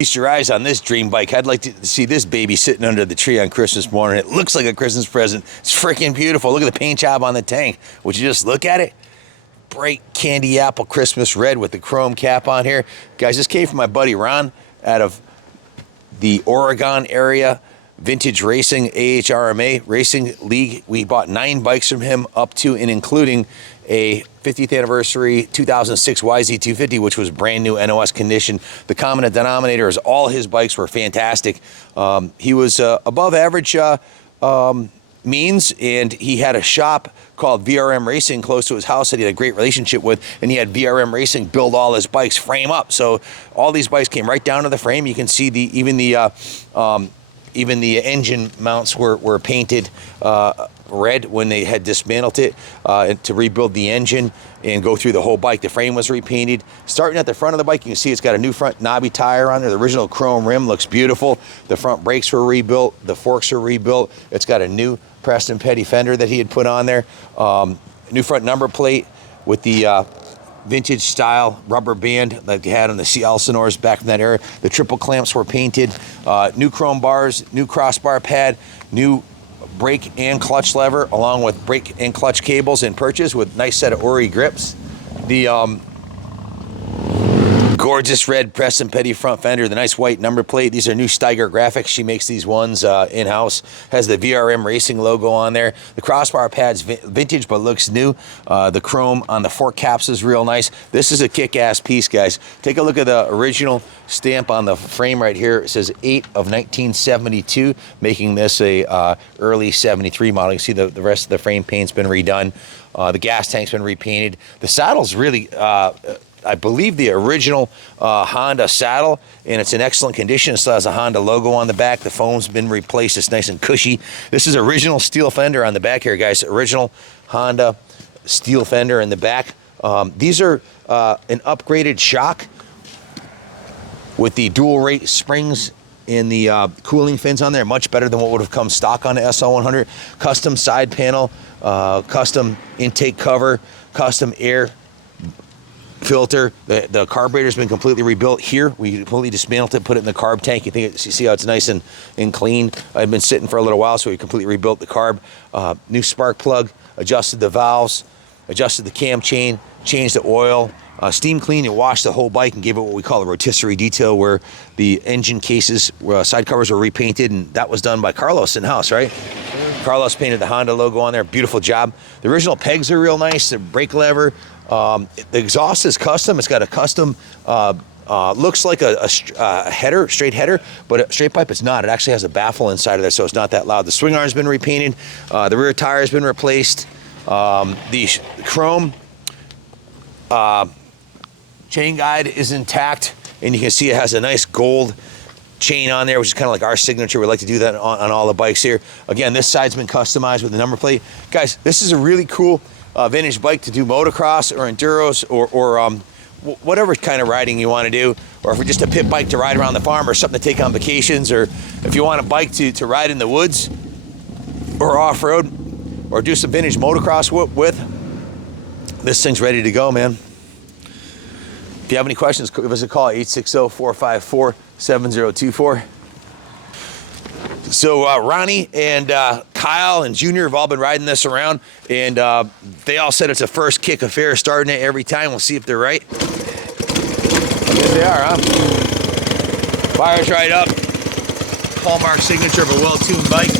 Feast your eyes on this dream bike. I'd like to see this baby sitting under the tree on Christmas morning. It looks like a Christmas present. It's freaking beautiful. Look at the paint job on the tank. Would you just look at it? Bright candy apple Christmas red with the chrome cap on here. Guys, this came from my buddy Ron out of the Oregon area. Vintage Racing, AHRMA Racing League. We bought 9 bikes from him, up to and including a 50th anniversary 2006 YZ250, which was brand new NOS condition. The common denominator is all his bikes were fantastic. He was above average means, and he had a shop called VRM Racing close to his house that he had a great relationship with, and he had VRM Racing build all his bikes frame up. So all these bikes came right down to the frame. You can see even the engine mounts were painted red when they had dismantled it to rebuild the engine and go through the whole bike. The frame was repainted. Starting at the front of the bike, you can see it's got a new front knobby tire on there. The original chrome rim looks beautiful. The front brakes were rebuilt. The forks are rebuilt. It's got a new Preston Petty fender that he had put on there. New front number plate with the vintage style rubber band like you had on the C Elsinores back from that era. The triple clamps were painted. New chrome bars, new crossbar pad, new brake and clutch lever, along with brake and clutch cables in purchase with nice set of Ori grips. The gorgeous red Preston Petty front fender, the nice white number plate. These are new Steiger graphics. She makes these ones in-house. Has the VRM Racing logo on there. The crossbar pad's vintage but looks new. The chrome on the fork caps is real nice. This is a kick-ass piece, guys. Take a look at the original stamp on the frame right here. It says 8 of 1972, making this a early 73 model. You can see the rest of the frame paint's been redone. The gas tank's been repainted. The saddle's really I believe the original Honda saddle, and it's in excellent condition. It still has a Honda logo on the back. The foam's been replaced. It's nice and cushy. This is original steel fender on the back here, guys. Original Honda steel fender in the back. These are an upgraded shock with the dual rate springs and the cooling fins on there. Much better than what would have come stock on the SL100. Custom side panel, custom intake cover, custom air filter. The carburetor's been completely rebuilt here. We completely dismantled it, put it in the carb tank. You see how it's nice and clean. I've been sitting for a little while, so we completely rebuilt the carb. New spark plug, adjusted the valves, adjusted the cam chain, changed the oil, steam cleaned and washed the whole bike and gave it what we call a rotisserie detail, where the engine cases, side covers were repainted, and that was done by Carlos in-house, right? Carlos painted the Honda logo on there. Beautiful job. The original pegs are real nice. The brake lever. The exhaust is custom. It's got a custom, looks like a header, straight header, but a straight pipe it's not. It actually has a baffle inside of there, so it's not that loud. The swing arm's been repainted. The rear tire's been replaced. The chrome chain guide is intact, and you can see it has a nice gold chain on there, which is kind of like our signature. We like to do that on all the bikes here. Again, this side's been customized with the number plate. Guys, this is a really cool vintage bike to do motocross or enduros or whatever kind of riding you want to do, or if it's just a pit bike to ride around the farm or something to take on vacations, or if you want a bike to ride in the woods or off-road or do some vintage motocross with, this thing's ready to go, man. If you have any questions, give us a call, 860-454-7024. So Ronnie and Kyle and Junior have all been riding this around, and they all said it's a first kick affair, starting it every time. We'll see if they're right. I guess they are, huh? Fires right up. Hallmark signature of a well-tuned bike.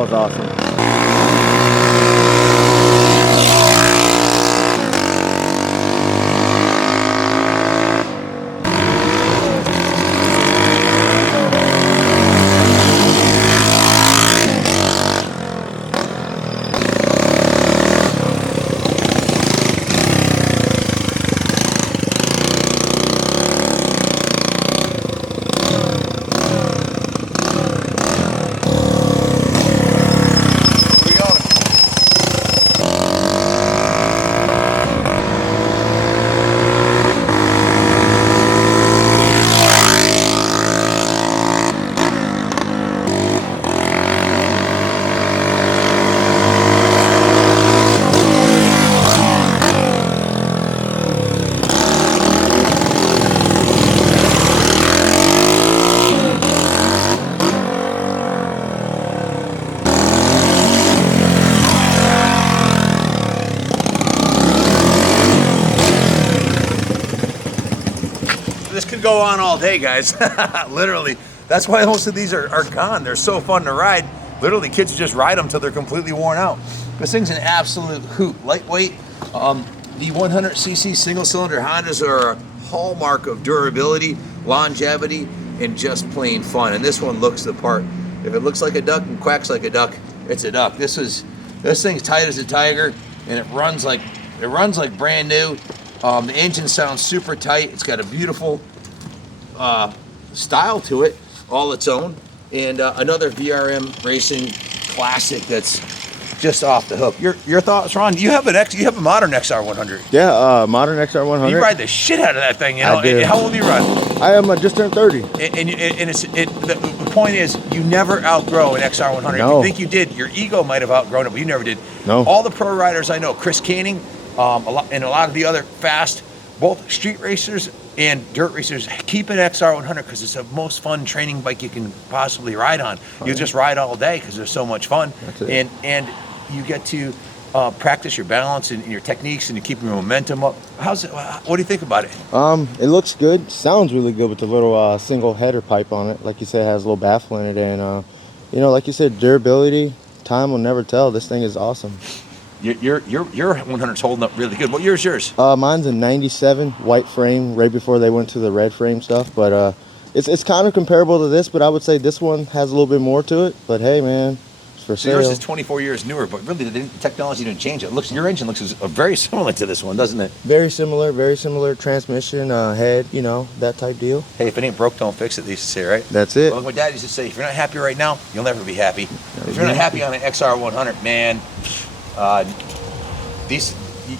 was awesome. This could go on all day, guys. Literally. That's why most of these are gone. They're so fun to ride. Literally, kids just ride them till they're completely worn out. This thing's an absolute hoot. Lightweight. The 100cc single-cylinder Hondas are a hallmark of durability, longevity, and just plain fun. And this one looks the part. If it looks like a duck and quacks like a duck, it's a duck. This thing's tight as a tiger, and it runs like brand new. The engine sounds super tight. It's got a beautiful style to it, all its own. And another VRM racing classic that's just off the hook. Your thoughts, Ron? You have a modern XR100. Yeah, modern XR100. You ride the shit out of that thing, you know. I do. How old do you run? I am just turned 30. And the point is, you never outgrow an XR100. No. If you think you did, your ego might have outgrown it, but you never did. No. All the pro riders I know, Chris Canning, and a lot of the other fast, both street racers and dirt racers, keep an XR100 because it's the most fun training bike you can possibly ride on. You just ride all day because they're so much fun. That's it. And you get to practice your balance and your techniques, and you keep your momentum up. What do you think about it? It looks good. Sounds really good with the little single header pipe on it. Like you said, it has a little baffle in it, and you know, like you said, durability. Time will never tell. This thing is awesome. Your 100's holding up really good. What year is yours? Mine's a '97 white frame, right before they went to the red frame stuff. But it's kind of comparable to this, but I would say this one has a little bit more to it. But hey, man, it's for So sale. yours is 24 years newer, but really the technology didn't change. Your engine looks very similar to this one, doesn't it? Very similar transmission, head, you know, that type deal. Hey, if it ain't broke, don't fix it, they used to say, right? That's it. Well, my dad used to say, if you're not happy right now, you'll never be happy. If you're not happy on an XR100, man,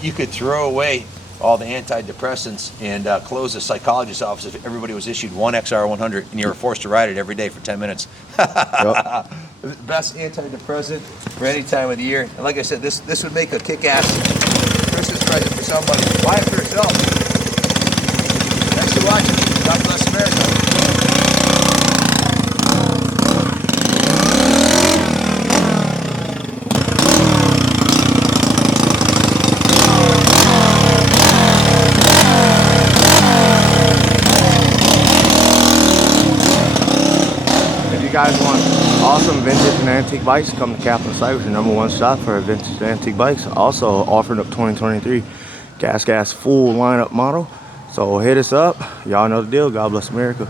you could throw away all the antidepressants and close the psychologist's office if everybody was issued one XR100 and you were forced to ride it every day for 10 minutes. Yep. Best antidepressant for any time of the year. And like I said, this would make a kick-ass Christmas present for somebody. Buy it for yourself. Thanks for watching. God bless America. If you guys want awesome vintage and antique bikes, come to Kaplan Cycles, your #1 shop for vintage and antique bikes. Also offering up 2023 gas full lineup model. So hit us up. Y'all know the deal. God bless America.